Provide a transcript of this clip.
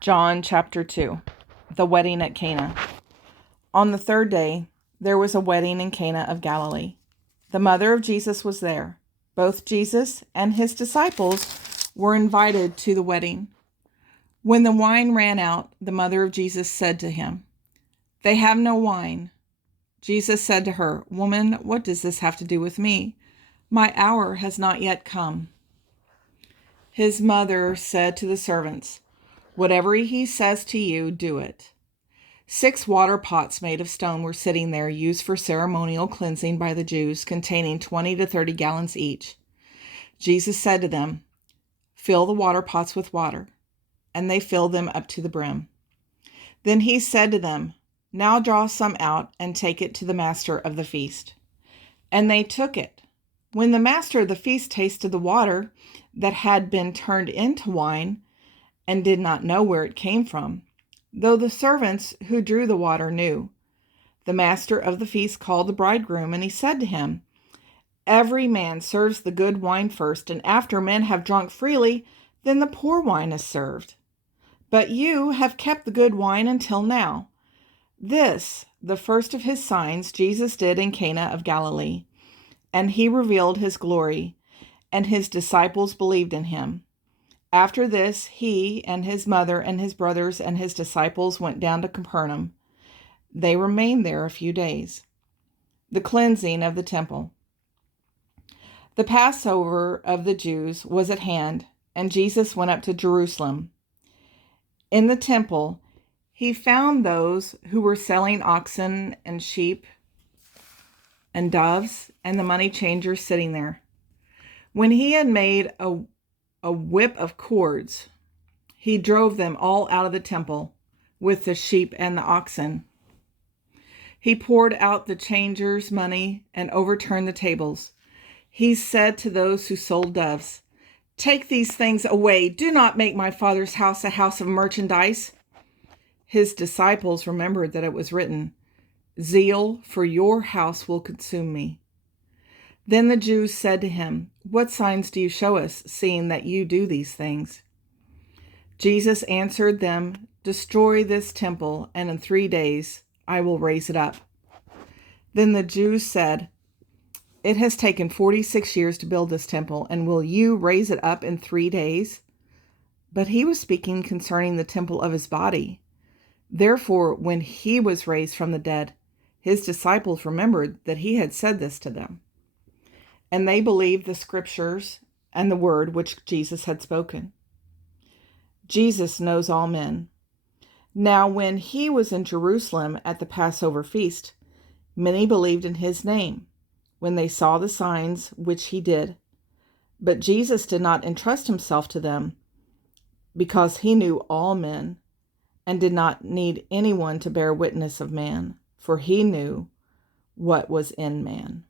John chapter 2. The wedding at Cana. On the third day, there was a wedding in Cana of Galilee. The mother of Jesus was there. Both Jesus and his disciples were invited to the wedding. When the wine ran out, the mother of Jesus said to him, "They have no wine." Jesus said to her, "Woman, what does this have to do with me? My hour has not yet come." His mother said to the servants, "Whatever he says to you, do it." 6 water pots made of stone were sitting there, used for ceremonial cleansing by the Jews, containing 20 to 30 gallons each. Jesus said to them, "Fill the water pots with water," and they filled them up to the brim. Then he said to them, "Now draw some out and take it to the master of the feast." And they took it. When the master of the feast tasted the water that had been turned into wine, and did not know where it came from, though the servants who drew the water knew, the master of the feast called the bridegroom, and he said to him, "Every man serves the good wine first, and after men have drunk freely, then the poor wine is served. But you have kept the good wine until now." This, the first of his signs, Jesus did in Cana of Galilee, and he revealed his glory, and his disciples believed in him. After this, he and his mother and his brothers and his disciples went down to Capernaum. They remained there a few days. The cleansing of the temple. The Passover of the Jews was at hand, and Jesus went up to Jerusalem. In the temple, he found those who were selling oxen and sheep and doves, and the money changers sitting there. When he had made a whip of cords, he drove them all out of the temple with the sheep and the oxen. He poured out the changers' money and overturned the tables. He said to those who sold doves, "Take these things away. Do not make my Father's house a house of merchandise." His disciples remembered that it was written, "Zeal for your house will consume me." Then the Jews said to him, "What signs do you show us, seeing that you do these things?" Jesus answered them, "Destroy this temple, and in 3 days I will raise it up." Then the Jews said, "It has taken 46 years to build this temple, and will you raise it up in 3 days?" But he was speaking concerning the temple of his body. Therefore, when he was raised from the dead, his disciples remembered that he had said this to them. And they believed the scriptures and the word which Jesus had spoken. Jesus knows all men. Now, when he was in Jerusalem at the Passover feast, many believed in his name, when they saw the signs which he did. But Jesus did not entrust himself to them, because he knew all men, and did not need anyone to bear witness of man, for he knew what was in man.